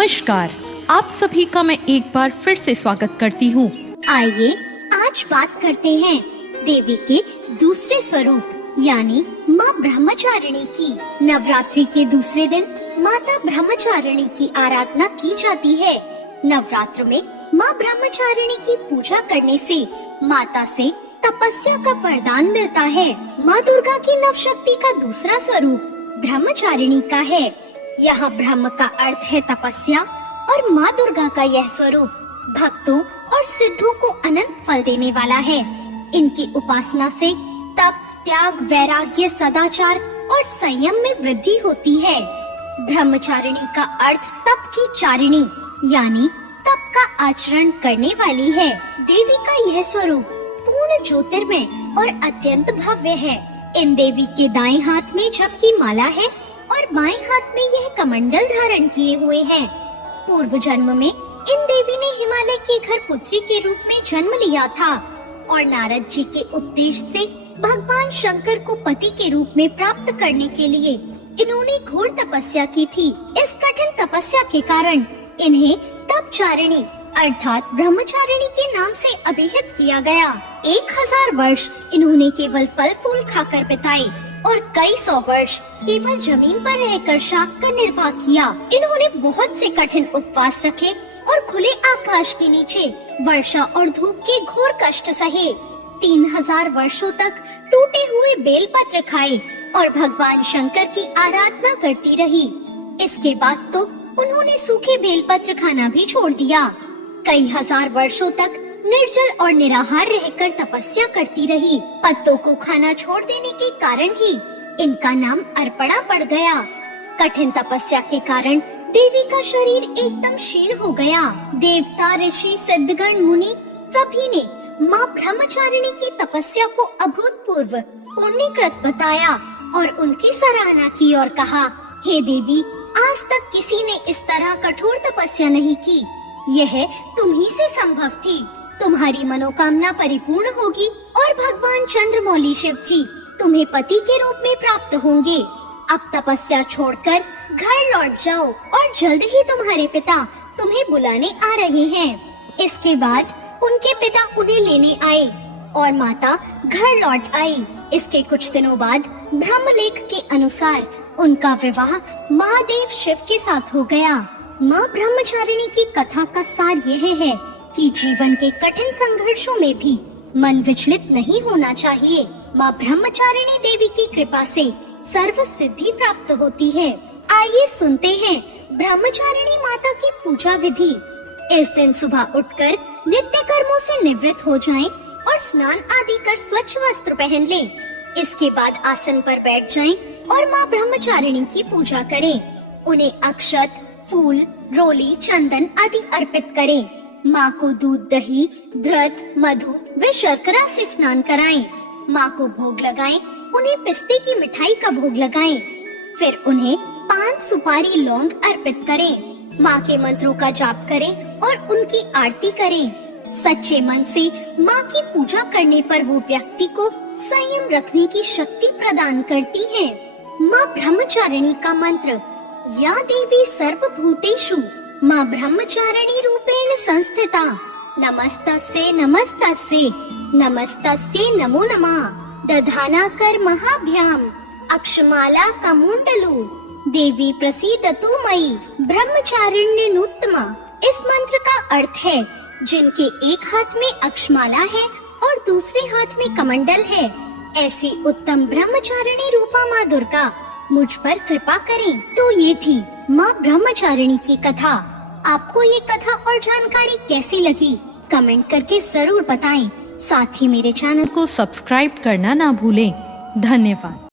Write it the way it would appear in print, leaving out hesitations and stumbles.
नमस्कार, आप सभी का मैं एक बार फिर से स्वागत करती हूँ। आइए आज बात करते हैं देवी के दूसरे स्वरूप यानी माँ ब्रह्मचारिणी की। नवरात्रि के दूसरे दिन माता ब्रह्मचारिणी की आराधना की जाती है। नवरात्र में माँ ब्रह्मचारिणी की पूजा करने से माता से तपस्या का वरदान मिलता है। माँ दुर्गा की नवशक्ति का दूसरा स्वरूप ब्रह्मचारिणी का है। यहाँ ब्रह्म का अर्थ है तपस्या और माँ दुर्गा का यह स्वरूप भक्तों और सिद्धों को अनंत फल देने वाला है। इनकी उपासना से तप, त्याग, वैराग्य, सदाचार और संयम में वृद्धि होती है। ब्रह्मचारिणी का अर्थ तप की चारिणी यानी तप का आचरण करने वाली है। देवी का यह स्वरूप पूर्ण ज्योतिर्मय और अत्यंत भव्य है। इन देवी के दाएं हाथ में जप की माला है और बाएं हाथ में यह कमंडल धारण किए हुए हैं। पूर्व जन्म में इन देवी ने हिमालय के घर पुत्री के रूप में जन्म लिया था और नारद जी के उपदेश से भगवान शंकर को पति के रूप में प्राप्त करने के लिए इन्होंने घोर तपस्या की थी। इस कठिन तपस्या के कारण इन्हें तपचारिणी अर्थात ब्रह्मचारिणी के नाम से अभिहित किया गया। 1000 वर्ष इन्होंने केवल फल फूल खाकर बिताए और कई 100 वर्ष केवल जमीन पर रहकर शाक का निर्वाह किया। इन्होंने बहुत से कठिन उपवास रखे और खुले आकाश के नीचे वर्षा और धूप के घोर कष्ट सहे। 3000 वर्षों तक टूटे हुए बेलपत्र खाए और भगवान शंकर की आराधना करती रही। इसके बाद तो उन्होंने सूखे बेलपत्र खाना भी छोड़ दिया। कई हजार वर्षों तक निर्जल और निराहार रहकर तपस्या करती रही। पत्तों को खाना छोड़ देने के कारण ही इनका नाम अर्पणा पड़ गया। कठिन तपस्या के कारण देवी का शरीर एकदम क्षीण हो गया। देवता, ऋषि, सिद्धगण, मुनि सभी ने माँ ब्रह्मचारिणी की तपस्या को अभूतपूर्व पुण्यकृत बताया और उनकी सराहना की और कहा, हे देवी, आज तक किसी ने इस तरह कठोर तपस्या नहीं की। यह तुम्ही से संभव थी। तुम्हारी मनोकामना परिपूर्ण होगी और भगवान चंद्रमौली शिव जी तुम्हें पति के रूप में प्राप्त होंगे। अब तपस्या छोड़कर घर लौट जाओ और जल्द ही तुम्हारे पिता तुम्हें बुलाने आ रहे हैं। इसके बाद उनके पिता उन्हें लेने आए और माता घर लौट आई। इसके कुछ दिनों बाद ब्रह्मलेख के अनुसार उनका विवाह महादेव शिव के साथ हो गया। माँ ब्रह्मचारिणी की कथा का सार यह है कि जीवन के कठिन संघर्षों में भी मन विचलित नहीं होना चाहिए। माँ ब्रह्मचारिणी देवी की कृपा से सर्व सिद्धि प्राप्त होती है। आइए सुनते हैं ब्रह्मचारिणी माता की पूजा विधि। इस दिन सुबह उठकर नित्य कर्मों से निवृत्त हो जाएं और स्नान आदि कर स्वच्छ वस्त्र पहन लें। इसके बाद आसन पर बैठ जाएं और माँ ब्रह्मचारिणी की पूजा करें। उन्हें अक्षत, फूल, रोली, चंदन आदि अर्पित करें। माँ को दूध, दही, घृत, मधु व शर्करा से स्नान कराएं। माँ को भोग लगाएं। उन्हें पिस्ते की मिठाई का भोग लगाएं। फिर उन्हें पान, सुपारी, लौंग अर्पित करें। माँ के मंत्रों का जाप करें और उनकी आरती करें। सच्चे मन से माँ की पूजा करने पर वो व्यक्ति को संयम रखने की शक्ति प्रदान करती है। माँ ब्रह्मचारिणी का मंत्र, या देवी सर्वभूतेषु माँ ब्रह्मचारिणी रूपेण संस्थिता, नमस्तस्यै नमस्तस्यै नमस्तस्यै नमो नमः। दधाना कर महाभ्याम अक्षमाला कमुंडलु, देवी प्रसीदतु मयि ब्रह्मचारिण्यनुत्तमा। इस मंत्र का अर्थ है, जिनके एक हाथ में अक्षमाला है और दूसरे हाथ में कमंडल है, ऐसी उत्तम ब्रह्मचारिणी रूपा माँ दुर्गा मुझ पर कृपा करें। तो ये थी माँ ब्रह्मचारिणी की कथा। आपको ये कथा और जानकारी कैसी लगी कमेंट करके जरूर बताएं। साथ ही मेरे चैनल को सब्सक्राइब करना ना भूलें। धन्यवाद।